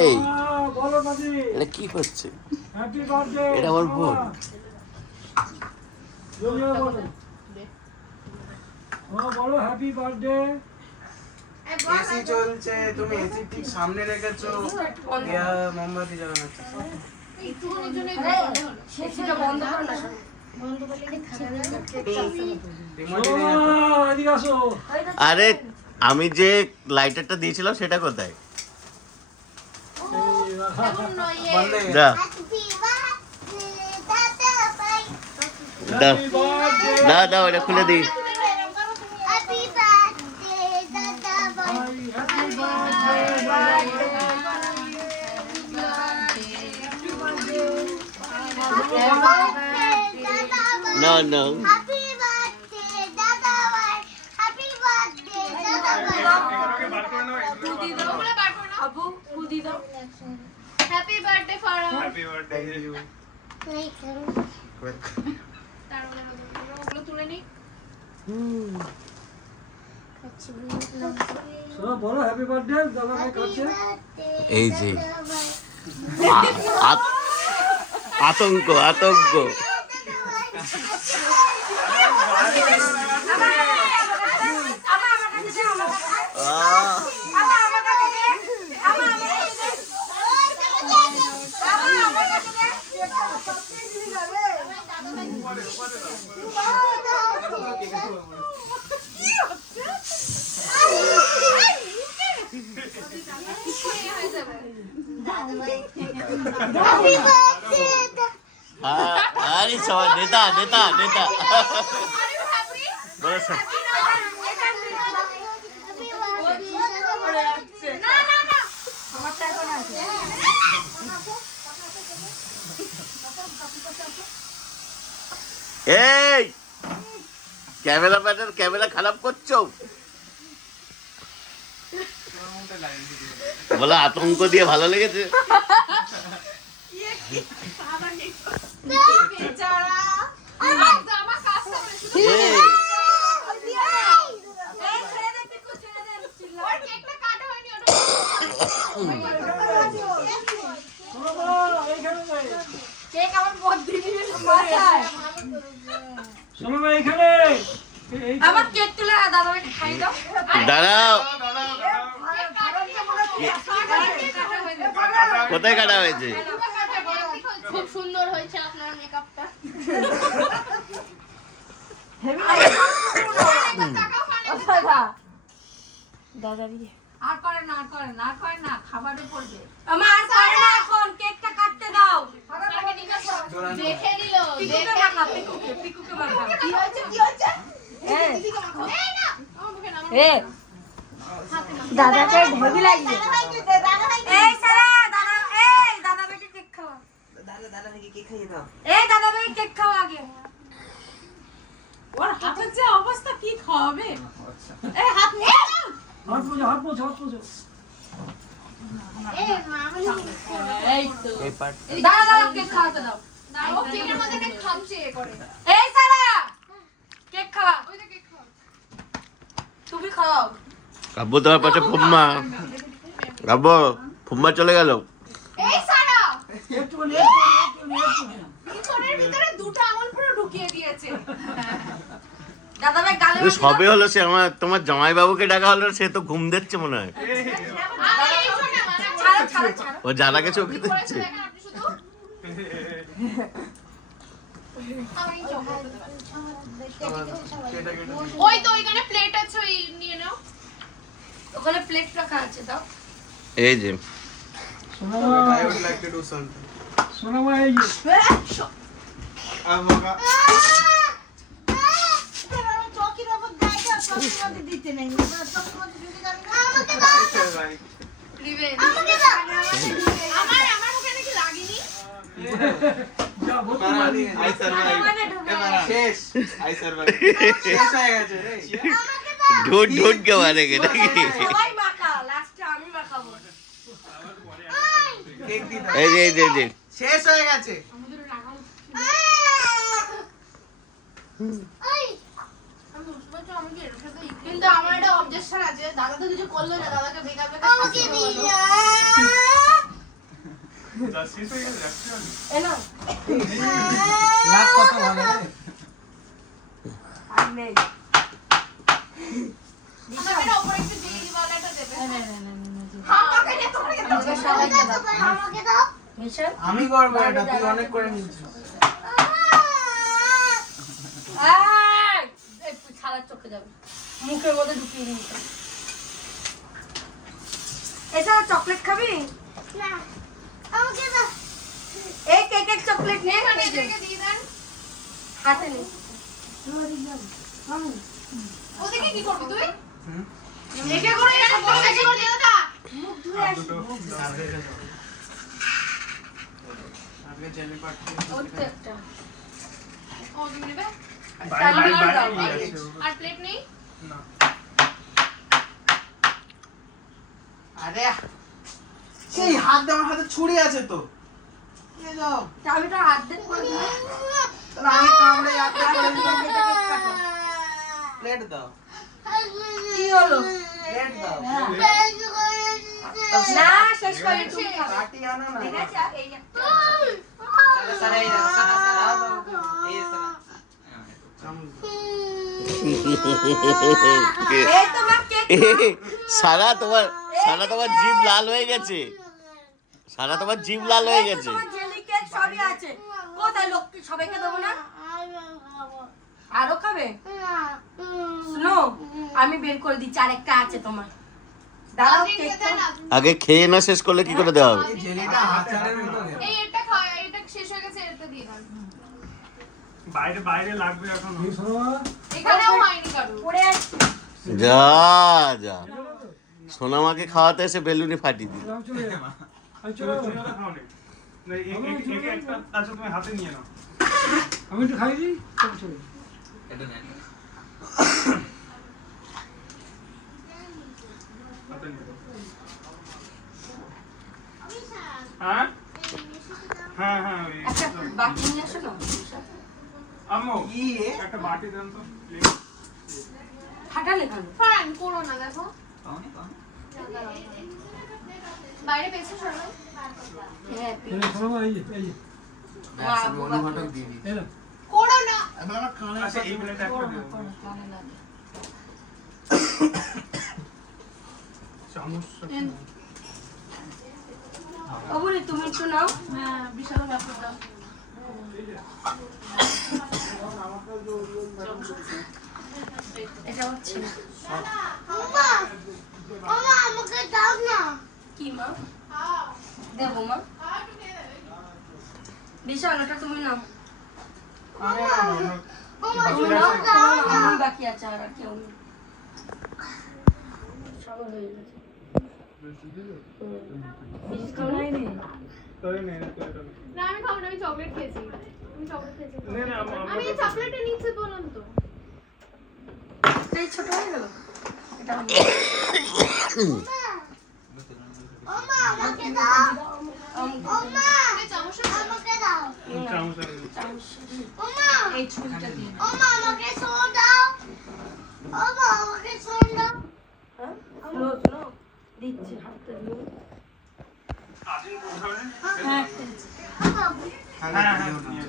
এই এটা কি হচ্ছে? এটা আমার বোন। বলো হ্যাপি বার্থডে। এসি চলছে, তুমি এসি ঠিক সামনে রেখেছো, মোমবাতি জ্বালানো হচ্ছে। আরে আমি যে লাইটারটা দিয়েছিলাম সেটা কোথায়? দাও এটা খুলে দিই। No. Happy birthday, Dada Bhai. Happy birthday, Dada Bhai. Happy birthday, Farah. Happy birthday to you. বলো হ্যাপি বার্থডে। দাদা ভাই কাছে এই যে আতঙ্ক Happy birthday. আরে সবাই নেতা এই ক্যামেরা খারাপ করছো বলে। আতঙ্ক দিয়ে ভালো লেগেছে। আমার কেক তুলে দাদাকে খাই দাও। দাঁড়াও, কোথায় কাটা হয়েছে? খুব সুন্দর হয়েছে আপনার মেকআপটা। আর করে না খাবারে পড়বে। আমার আর করে না, এখন কেকটা কাটতে দাও। দেখে নিল, পিকুকে মাখা, পিকুকে মাখা। কি হয়েছে দাদাকে হেভি লাগবে। এই সারা দাদা ভাইকে কেক খাওয়া। দাদা ভাইকে কেক খাইয়ে দাও। দাদা ভাই কেক খাওয়া আগে। ওর হাতের যে অবস্থা, কি খাওয়াবে? হাত মোছো। এই তো দাদা কেক খাওয়াতে দাও। ও কেকের মধ্যে কেক খাচ্ছে করে। এই সারা কেক খাওয়া। তুমি খাও। আব্বু তোমার পাশে ফুম্মা চলে গেল। এই সারা পিছনের ভিতরে দুটো আঙুল পুরো ঢুকিয়ে দিয়েছে। দাদা ভাই গালে সবে হলো, সে তোমার জামাই বাবুকে ডাকা হলো, সে তো ঘুম দিচ্ছে মনে হয়। আরে এই শোনা ছাড়ো। ও জানাকে চোখে দিচ্ছে। আপনি শুধু ওই তো ওইখানে প্লেট আছে, ওই নিয়ে নাও। ওখানে প্লেট রাখা আছে দাও। এই যে I would like to do something. সোনামা এই আমাকে চকির উপর গাইটা চকির মধ্যে দিতে নেই। চকির মধ্যে ঢুকে যাবে না। ভাই আমাকে দাও। আমার ওখানে কি লাগেনি? I survive. শেষ I survive. শেষ হয়ে গেছে রে। আমাকে দাও। ঢুট কে মারেগে নাকি? সবাই মাখা, লাস্টে আমি মাখাবো। কেক দি দাও। এই যে শেষ হয়ে গেছে। এই কিন্তু আমার একটা অবজেকশন আছে, দাদা তো কিছু করলো না, দাদাকে বেকার বেকার আমাকে দিই না। এ নাও। লাখ কত ভালো রে। আর নেই। আমাকে না উপরে একটু দিয়ে দিওয়ালাটা দেবে। আমাকে দে, তোমাকে দাও। আমাকে দাও, আমাকে দাও। মিশন আমি করবো এটা, তুই অনেক করে নিচ্ছিস। এই তুই ছাড়ার চোখে যাবে, মুখের মধ্যে ঢুকিয়ে নিস। এটা চকলেট খাবি? না, আমাকে দাও। এই কেক চকলেট নে, মানে এটাকে দিয়ে দেন। হাতে নে। ওদিকে কি করবি তুই? একে করে এটা বড় বেশি করে দিও না। মুখ ধুয়ে আসি। আগে জেলি পাঠিয়ে ওতে একটা। ও তুমি নেবে? আর প্লেট নেই? আরে সেই হাত দিয়ে আমার হাতে ছুরি আছে তো। এ যাও। আমি তো হাত দিয়ে করে দিই। তাহলে আমি কামড়ে হাতে করে দিলাম, কেটে কেটে কাটো। প্লেট দাও। কি হলো? প্লেট দাও। না, শেষ করে তুমি খাবে। কাটি আনো না। ঠিক আছে, এই যে। সারা এই দাও, সারা এই সারা। এই তোমার কেক। সারা তোমার জিভ লাল হয়ে গেছে। সারা তোমার জিভ লাল হয়ে গেছে। তোমার জেলি কেক সবই আছে। কোথায় লোককে সবাইকে দেবো না? আরো খাবে? শুনো, আমি বের করে দিচ্ছি, আরেকটা আছে তোমার। দাঁড়াও, কেকটা আগে খেয়ে না শেষ করলে কি করে দেওয়া হবে? এই জেলিটা আচারের মতো দেও। এই এটা খাও, এটা শেষ হয়ে গেছে, এটা দিয়ে দাও। বাইরে লাগবে এখন। এই শোনো মা, এখানেও হয়নি কারো। পড়ে আসছে। যা সোনামাকে খাওয়াতে এসে বেলুনি ফাটিয়ে দিল। আমি চলে যাবো। আমি চলে যাবো। আমি একটু খাই দিই, তারপর চলে যাবো। একটা বাটি নিয়ে আসো না। কি রে? ফাটালে কেন? ফান করো না, দেখো। বাইরে পেছে সরো। হ্যাঁ, এই শোনো মা, এই যে, এই যে। ব্যাস, আমি অনুঘটক দিয়ে দিই। এই নাও। করো না। আমার কানে করো না, করো না, ভালো লাগে। ওবুরি তুমি একটু নাও। হ্যাঁ, বিশাল ব্যাপার দাও। এটা হচ্ছে ওমা, ওমা, আমাকে দাও না। কি মা? দেবো মা। বিশাল, ওটা তুমি নাও। ওমা, তুমি নাও, আমি বাকি আছে, আর কেউ নেই। সবার হয়ে গেছে। বিস্কুট খাও নাই রে? না আমি খাবো না, আমি চকলেট খেয়েছি। আমি চকলেট খেয়েছি। আমি চকলেটে নিচে বললাম তো। এই ছোট হয়ে গেল। এটা ওমা, আমাকে দাও। ওমা, আমাকে দাও। ওমা, এই ছুরিটা দিয়ে দাও। ওমা, আমাকে সোন দাও। ওমা, আমাকে সোন দাও। হ্যাঁ? শোনো, শোনো। দিচ্ছি, হাতটা দিও। হ্যাঁ, ওমা, হ্যাঁ, হ্যাঁ,